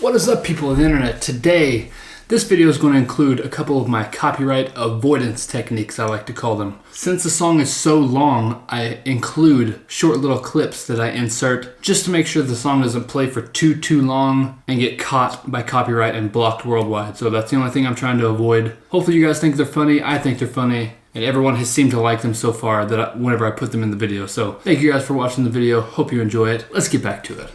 What is up, people of the internet? Today, this video is going to include a couple of my copyright avoidance techniques, I like to call them. Since the song is so long, I include short little clips that I insert just to make sure the song doesn't play for too long and get caught by copyright and blocked worldwide. So that's the only thing I'm trying to avoid. Hopefully you guys think they're funny. I think they're funny. And everyone has seemed to like them so far whenever I put them in the video. So thank you guys for watching the video. Hope you enjoy it. Let's get back to it.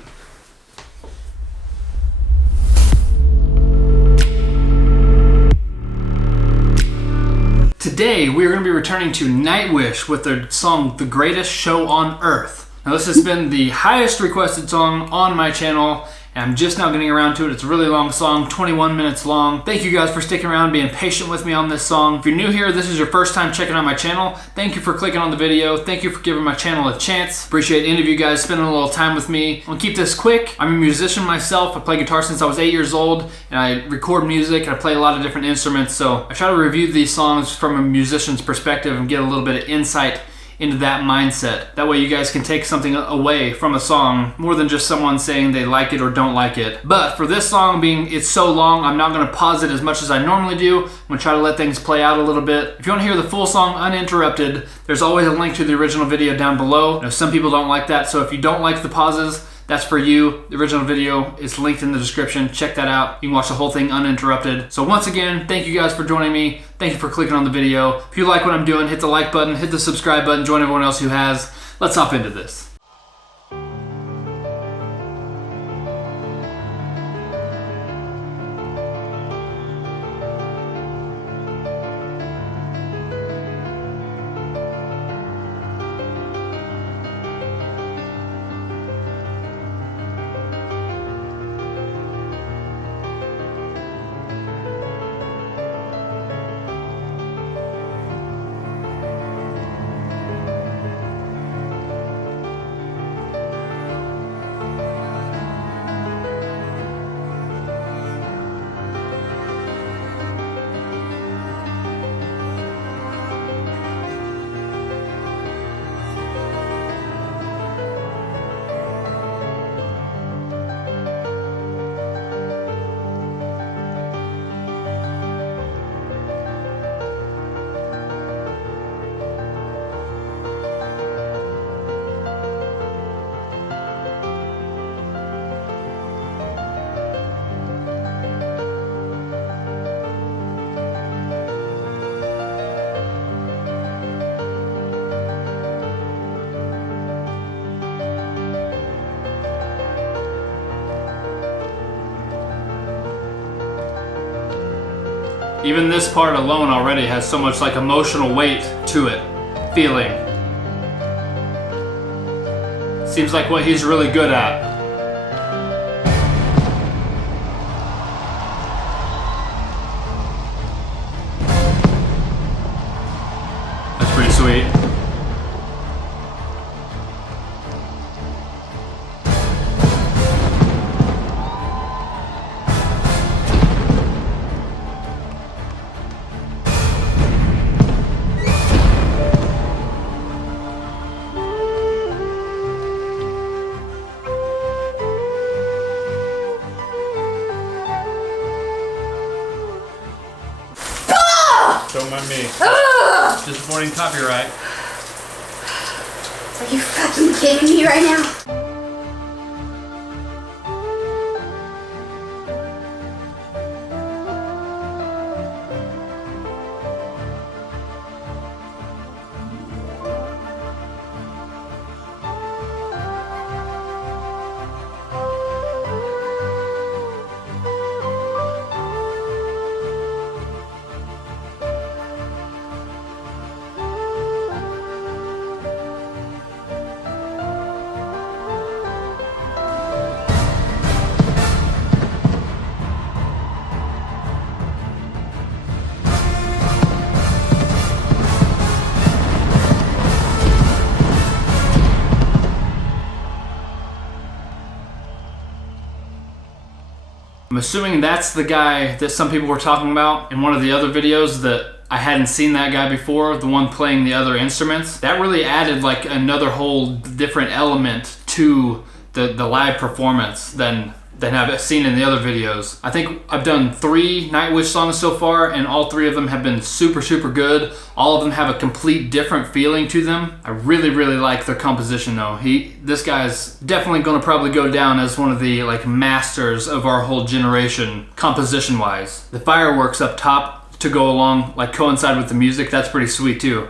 Today, we are going to be returning to Nightwish with their song, The Greatest Show on Earth. Now, this has been the highest requested song on my channel, and I'm just now getting around to it. It's a really long song, 21 minutes long. Thank you guys for sticking around, being patient with me on this song. If you're new here, this is your first time checking out my channel, thank you for clicking on the video. Thank you for giving my channel a chance. Appreciate any of you guys spending a little time with me. I'm gonna keep this quick. I'm a musician myself. I play guitar since I was 8 years old, and I record music, and I play a lot of different instruments, so I try to review these songs from a musician's perspective and get a little bit of insight into that mindset. That way you guys can take something away from a song more than just someone saying they like it or don't like it. But for this song, being it's so long, I'm not gonna pause it as much as I normally do. I'm gonna try to let things play out a little bit. If you wanna hear the full song uninterrupted, there's always a link to the original video down below. You know, some people don't like that, so if you don't like the pauses, that's for you. The original video is linked in the description. Check that out. You can watch the whole thing uninterrupted. So once again, thank you guys for joining me. Thank you for clicking on the video. If you like what I'm doing, hit the like button, hit the subscribe button, join everyone else who has. Let's hop into this. Even this part alone already has so much like emotional weight to it, feeling. Seems like what he's really good at. That's pretty sweet. Don't mind me. Disappointing copyright. Are you fucking kidding me right now? I'm assuming that's the guy that some people were talking about in one of the other videos that I hadn't seen that guy before, the one playing the other instruments. That really added like another whole different element to the live performance than than I've seen in the other videos. I think I've done 3 Nightwish songs so far, and all 3 of them have been super, super good. All of them have a complete different feeling to them. I really, really like their composition though. This guy's definitely gonna probably go down as one of the like masters of our whole generation, composition-wise. The fireworks up top to go along, like coincide with the music, that's pretty sweet too.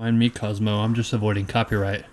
Mind me, Cosmo, I'm just avoiding copyright.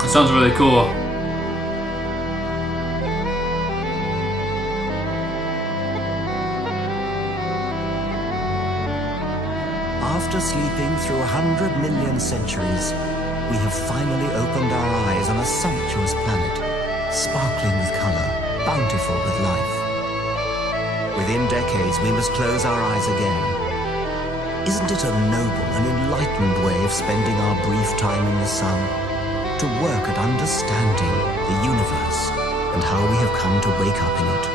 It sounds really cool. After sleeping through 100 million centuries, we have finally opened our eyes on a sumptuous planet, sparkling with color, bountiful with life. Within decades, we must close our eyes again. Isn't it a noble and enlightened way of spending our brief time in the sun? To work at understanding the universe and how we have come to wake up in it.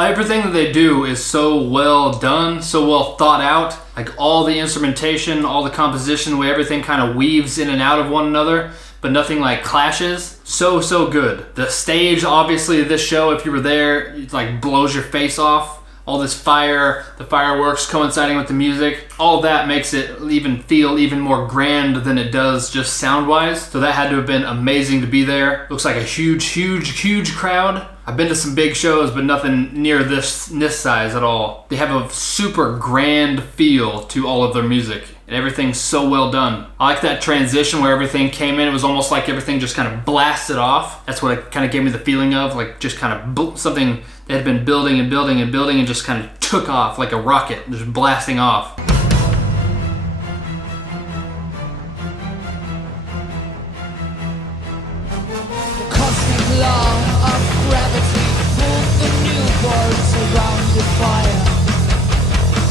Everything that they do is so well done, so well thought out. Like all the instrumentation, all the composition, the way everything kind of weaves in and out of one another, but nothing like clashes. So good. The stage, obviously, this show, if you were there, it like blows your face off. All this fire, the fireworks coinciding with the music, all that makes it even feel even more grand than it does just sound-wise. So that had to have been amazing to be there. Looks like a huge crowd. I've been to some big shows, but nothing near this size at all. They have a super grand feel to all of their music, and everything's so well done. I like that transition where everything came in. It was almost like everything just kind of blasted off. That's what it kind of gave me the feeling of, like just kind of something that had been building and just kind of took off like a rocket, just blasting off. Cosmic law of gravity pulled the newborns around the fire.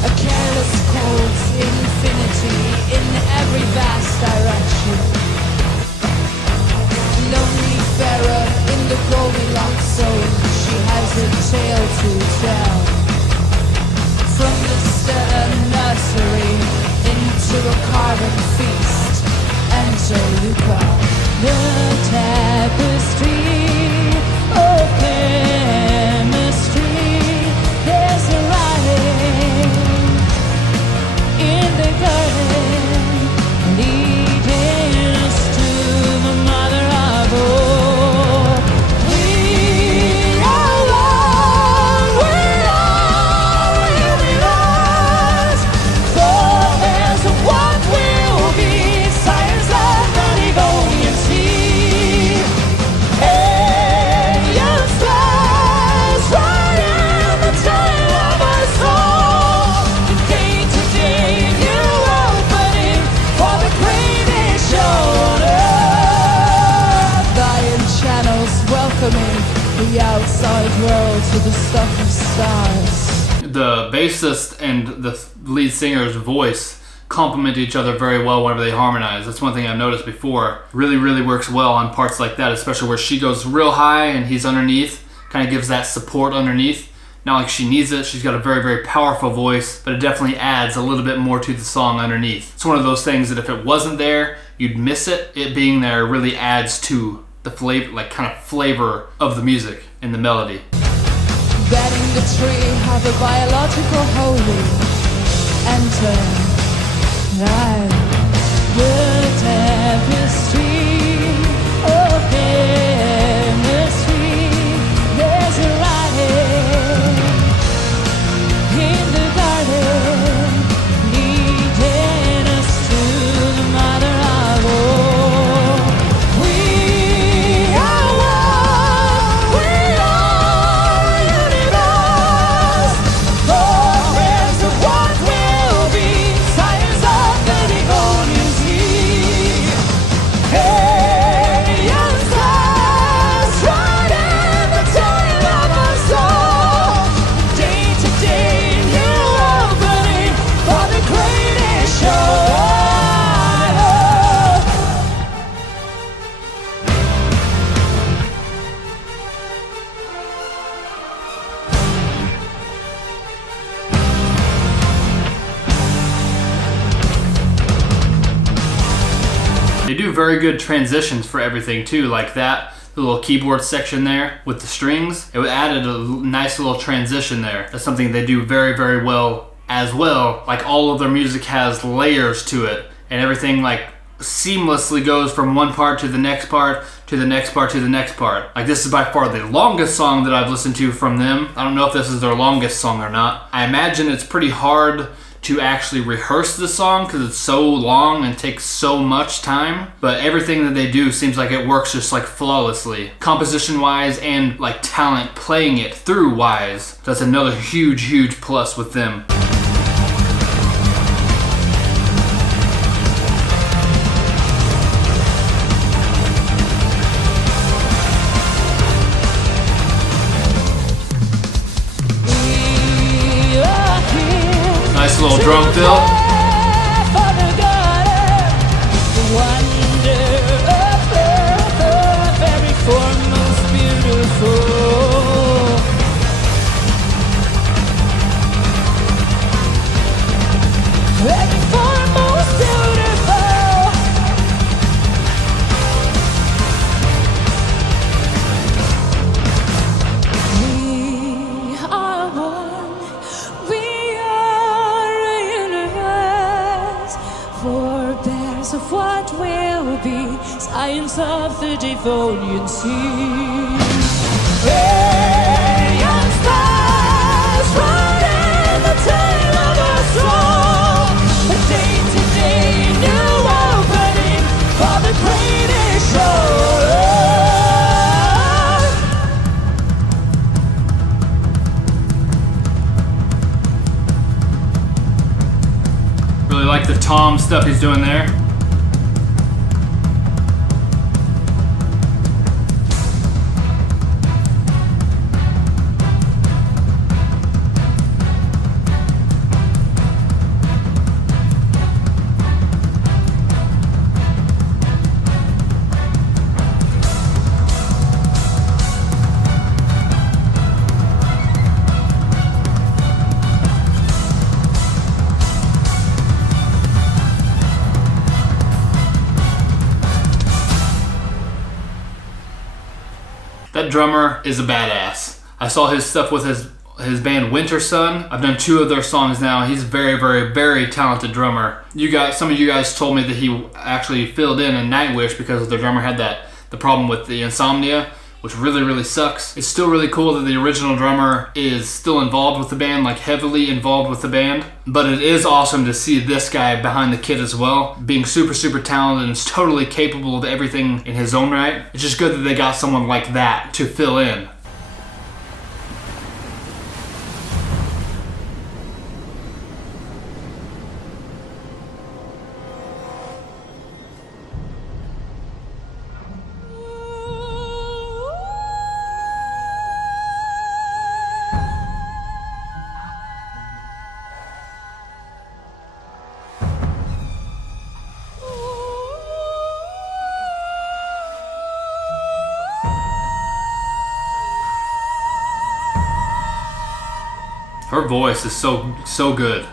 A careless cold infinity to the stuff of stars. The bassist and the lead singer's voice complement each other very well whenever they harmonize. That's one thing I've noticed before. Really, really works well on parts like that, especially where she goes real high and he's underneath. Kind of gives that support underneath. Not like she needs it. She's got a very, very powerful voice, but it definitely adds a little bit more to the song underneath. It's one of those things that if it wasn't there, you'd miss it. It being there really adds to the flavor, like kind of flavor of the music and the melody. Betting the tree have a biological holy enter. The tapestry of chemistry. There's a writing in the garden, leading us to the mother of all. We are one, we are universe. Forests of what will be, science of the Devonian sea. Alien stars riding the tail of our soul. Day to day, new opening for the greatest show. They do very good transitions for everything too, like that the little keyboard section there with the strings. It added a nice little transition there. That's something they do very, very well as well. Like all of their music has layers to it, and everything like seamlessly goes from one part to the next part to the next part to the next part. Like this is by far the longest song that I've listened to from them. I don't know if this is their longest song or not. I imagine it's pretty hard to actually rehearse the song because it's so long and takes so much time, but everything that they do seems like it works just like flawlessly, composition wise and like talent playing it through wise. That's another huge plus with them. Nice little drum fill. Of what will be, science of the Devonian sea. Alien stars riding the tail of our soul. A day-to-day new opening for the greatest show. Really like the tom stuff he's doing there. That drummer is a badass. I saw his stuff with his band Winter Sun. I've done 2 of their songs now. He's a very talented drummer. Some of you guys told me that he actually filled in Nightwish because their drummer had the problem with the insomnia, which really sucks. It's still really cool that the original drummer is still involved with the band, like heavily involved with the band. But it is awesome to see this guy behind the kit as well, being super talented and is totally capable of everything in his own right. It's just good that they got someone like that to fill in. Her voice is so good.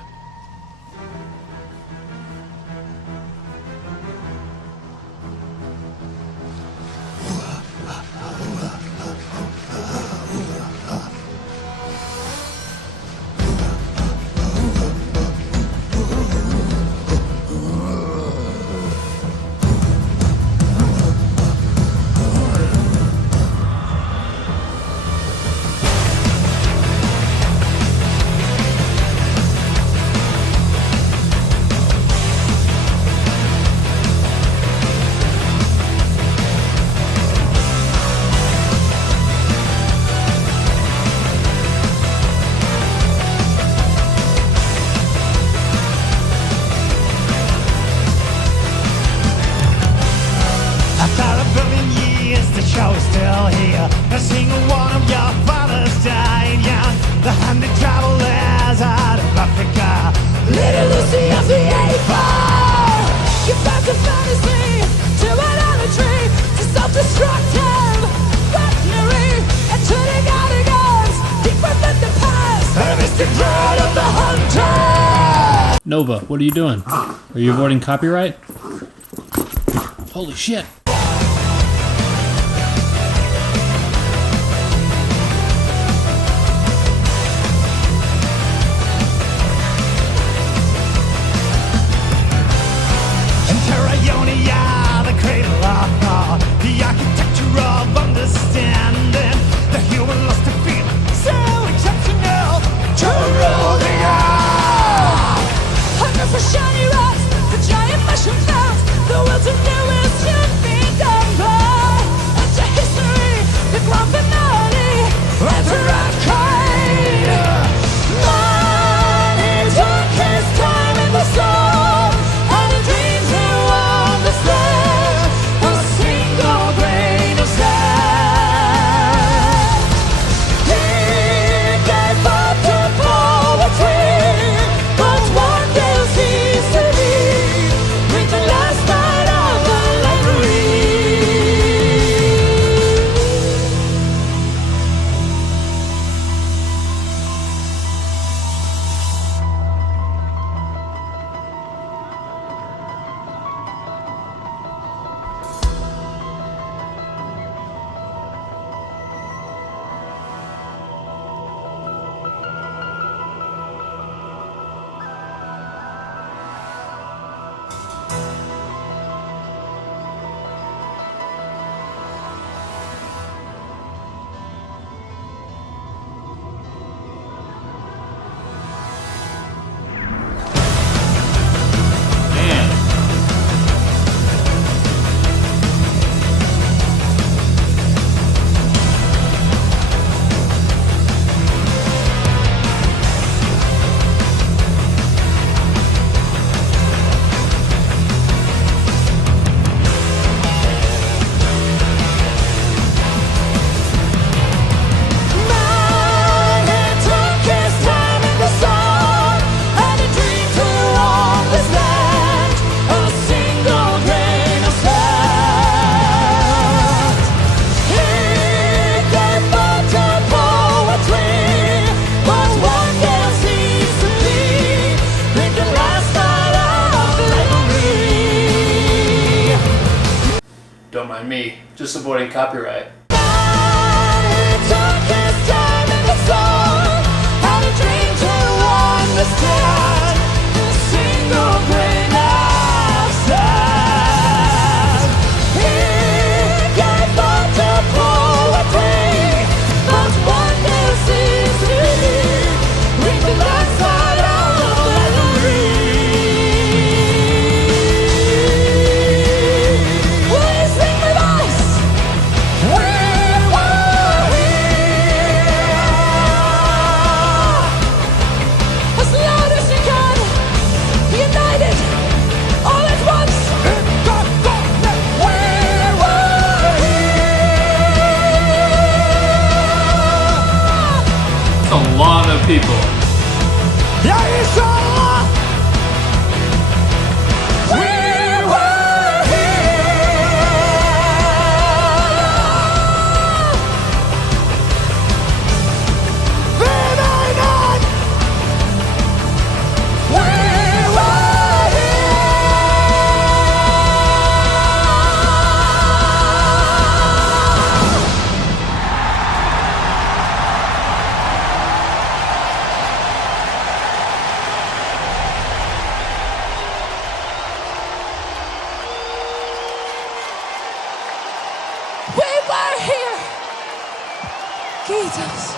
Show's still here. A single one of your fathers died young. The hundred travelers out of Africa. Little Lucy of the A4. Give back to fantasy, to idolatry, to self-destructive weaponry, and turning out of guns deeper than the past. And it's the dread of the hunter. Nova, what are you doing? Are you avoiding copyright? Holy shit. The cradle of thought, the architecture of understanding, the human lost to feel so exceptional to rule the earth. Hunger for shiny rocks, the giant mushroom clouds, the will to know is should be done by. Into history, the grand finale, enter our kind. Man, he took his time in the storm, and he dreams he won the stage. A single grain of sand. He gave up to poetry, but one day ceased to be. With the last night of the library. Don't mind me, just avoiding copyright. A lot of people. Jesus.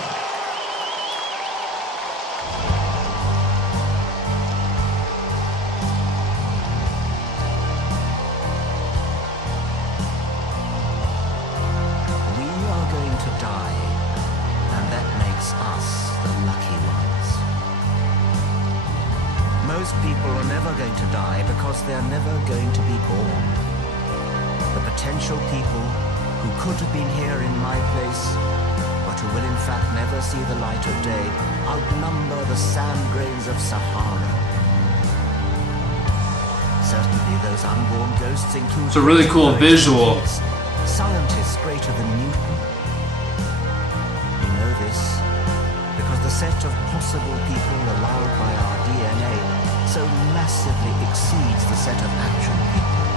We are going to die, and that makes us the lucky ones. Most people are never going to die because they're never going to be born. The potential people who could have been here in my place, but who will in fact never see the light of day, outnumber the sand grains of Sahara. Certainly those unborn ghosts include... It's a really cool visual. Scientists greater than Newton. We know this because the set of possible people allowed by our DNA so massively exceeds the set of actual people.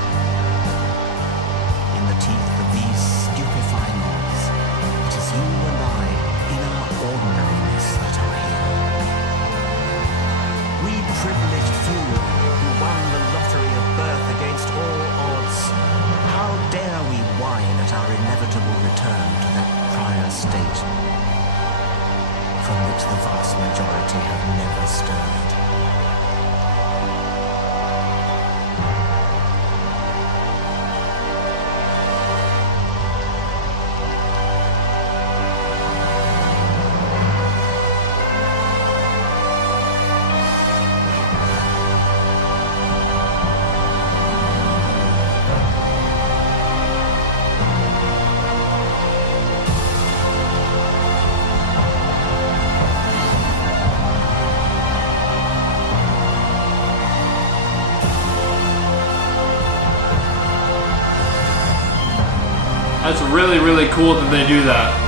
In the teeth of these stupefying odds, it is you and I, in our ordinariness, that are here. We privileged few who won the lottery of birth against all odds. How dare we whine at our inevitable return to that prior state from which the vast majority have never stirred? That's really, really cool that they do that.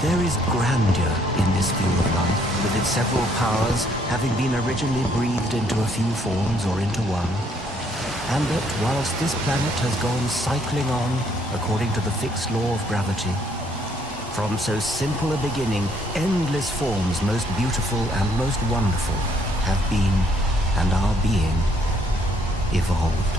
There is grandeur in this view of life, with its several powers having been originally breathed into a few forms or into one, and that whilst this planet has gone cycling on according to the fixed law of gravity, from so simple a beginning, endless forms most beautiful and most wonderful have been and are being evolved.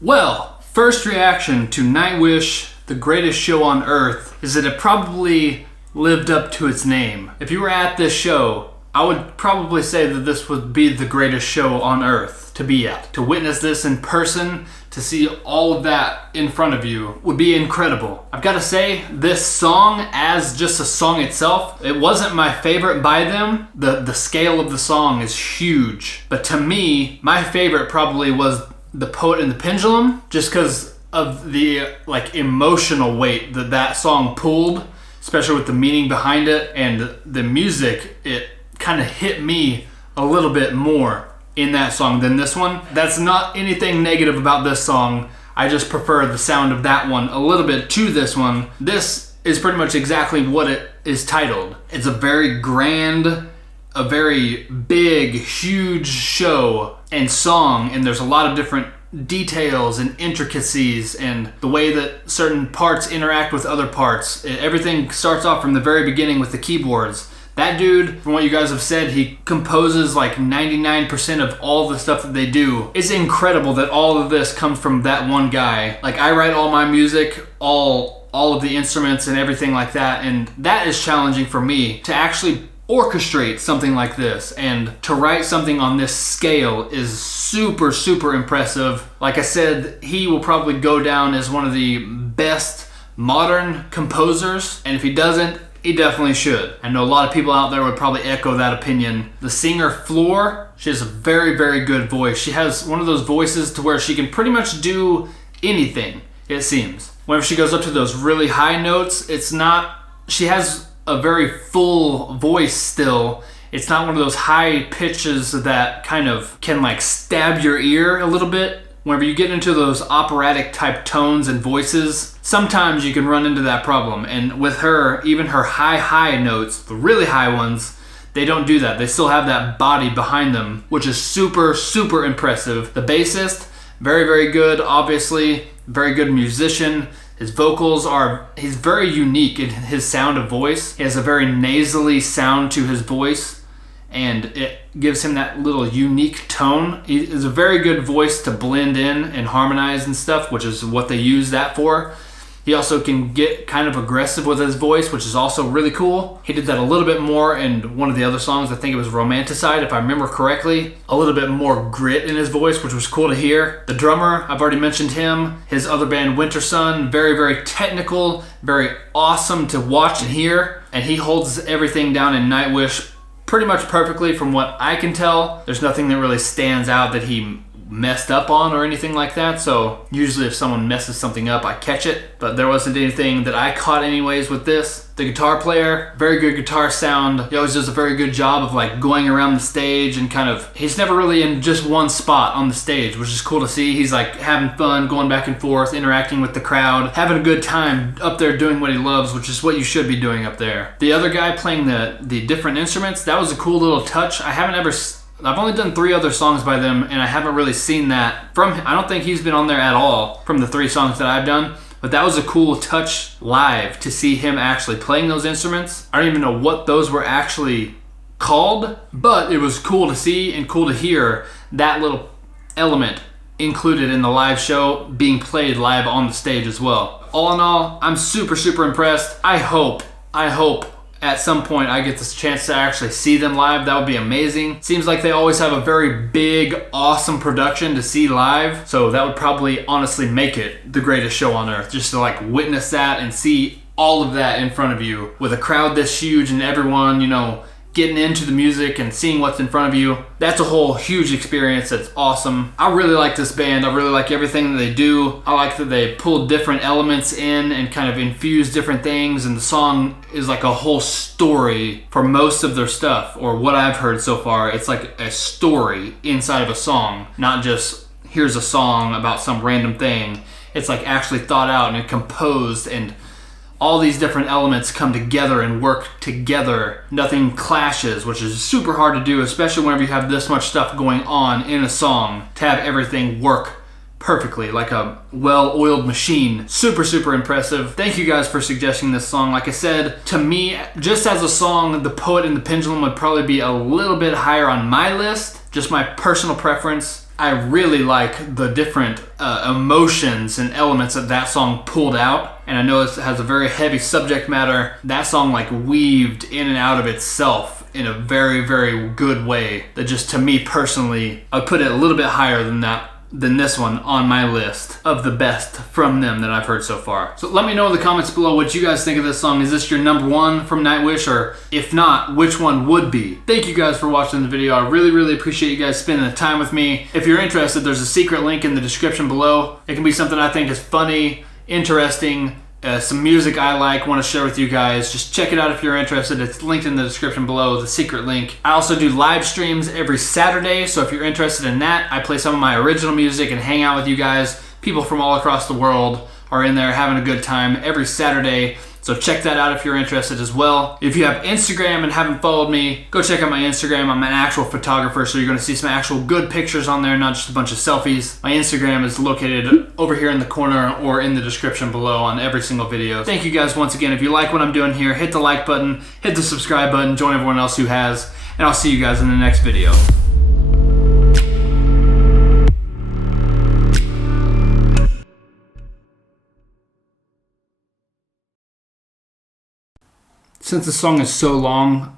Well, first reaction to Nightwish, the greatest show on earth, is that it probably lived up to its name. If you were at this show, I would probably say that this would be the greatest show on earth to be at. To witness this in person, to see all of that in front of you, would be incredible. I've got to say, this song, as just a song itself, it wasn't my favorite by them. The scale of the song is huge. But to me, my favorite probably was The Poet and the Pendulum, just because of the emotional weight that that song pulled, especially with the meaning behind it and the music. It kind of hit me a little bit more in that song than this one. That's not anything negative about this song. I just prefer the sound of that one a little bit to this one. This is pretty much exactly what it is titled. It's a very grand, a very big, huge show and song, and there's a lot of different details and intricacies and the way that certain parts interact with other parts. Everything starts off from the very beginning with the keyboards. That dude, from what you guys have said, he composes like 99% of all the stuff that they do. It's incredible that all of this comes from that one guy. Like, I write all my music, all of the instruments and everything like that, and that is challenging for me to actually orchestrate something like this, and to write something on this scale is super, super impressive. Like I said, he will probably go down as one of the best modern composers, and if he doesn't, he definitely should. I know a lot of people out there would probably echo that opinion. The singer Floor, she has a very, very good voice. She has one of those voices to where she can pretty much do anything, it seems. Whenever she goes up to those really high notes, she has a very full voice still. It's not one of those high pitches that kind of can like stab your ear a little bit. Whenever you get into those operatic type tones and voices, sometimes you can run into that problem. And with her, even her high notes, the really high ones, they don't do that. They still have that body behind them, which is super, super impressive. The bassist, very, very good, obviously, very good musician. His vocals he's very unique in his sound of voice. He has a very nasally sound to his voice, and it gives him that little unique tone. He is a very good voice to blend in and harmonize and stuff, which is what they use that for. He also can get kind of aggressive with his voice, which is also really cool. He did that a little bit more in one of the other songs. I think it was Romanticide, if I remember correctly. A little bit more grit in his voice, which was cool to hear. The drummer, I've already mentioned him. His other band, Winter Sun, very, very technical, very awesome to watch and hear. And he holds everything down in Nightwish pretty much perfectly from what I can tell. There's nothing that really stands out that he messed up on or anything like that, so usually if someone messes something up, I catch it, but there wasn't anything that I caught anyways with this. The guitar player, very good guitar sound. He always does a very good job of like going around the stage and he's never really in just one spot on the stage, which is cool to see. He's like having fun, going back and forth, interacting with the crowd, having a good time up there doing what he loves, which is what you should be doing up there. The other guy playing the different instruments, that was a cool little touch. I've only done 3 other songs by them, and I haven't really seen that from him. I don't think he's been on there at all from the 3 songs that I've done, but that was a cool touch live to see him actually playing those instruments. I don't even know what those were actually called, but it was cool to see and cool to hear that little element included in the live show being played live on the stage as well. All in all, I'm super, super impressed. I hope at some point I get this chance to actually see them live. That would be amazing. Seems like they always have a very big, awesome production to see live, so that would probably honestly make it the greatest show on earth, just to like witness that and see all of that in front of you with a crowd this huge and everyone, getting into the music and seeing what's in front of you. That's a whole huge experience. That's awesome. I really like this band. I really like everything that they do. I like that they pull different elements in and kind of infuse different things, and the song is like a whole story for most of their stuff, or what I've heard so far. It's like a story inside of a song, not just here's a song about some random thing. It's like actually thought out and composed, and all these different elements come together and work together. Nothing clashes, which is super hard to do, especially whenever you have this much stuff going on in a song, to have everything work perfectly like a well-oiled machine. Super, super impressive. Thank you guys for suggesting this song. Like I said, to me, just as a song, The Poet and the Pendulum would probably be a little bit higher on my list. Just my personal preference. I really like the different emotions and elements that song pulled out, and I know it has a very heavy subject matter. That song like weaved in and out of itself in a very, very good way that just, to me personally, I would put it a little bit higher than this one on my list of the best from them that I've heard so far. So let me know in the comments below what you guys think of this song. Is this your number 1 from Nightwish, or if not, which one would be? Thank you guys for watching the video. I really, really appreciate you guys spending the time with me. If you're interested, there's a secret link in the description below. It can be something I think is funny, interesting, some music I want to share with you guys. Just check it out if you're interested. It's linked in the description below, the secret link. I also do live streams every Saturday, so if you're interested in that, I play some of my original music and hang out with you guys. People from all across the world are in there having a good time every Saturday, So check that out if you're interested as well. If you have Instagram and haven't followed me, go check out my Instagram. I'm an actual photographer, so you're going to see some actual good pictures on there, not just a bunch of selfies. My Instagram is located over here in the corner or in the description below on every single video. Thank you guys once again. If you like what I'm doing here, hit the like button, hit the subscribe button, join everyone else who has, and I'll see you guys in the next video. Since the song is so long,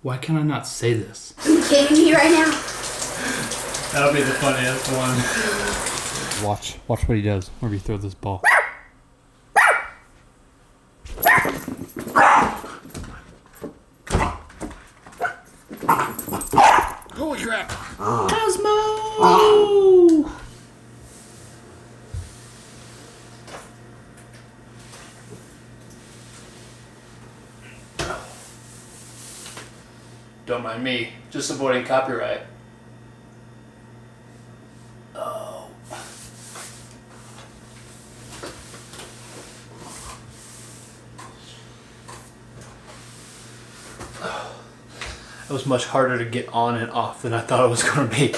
why can I not say this? Are you kidding me right now? That'll be the funniest one. Watch what he does whenever you throw this ball. Holy crap! Cosmo! Don't mind me, just avoiding copyright. Oh. That was much harder to get on and off than I thought it was going to be.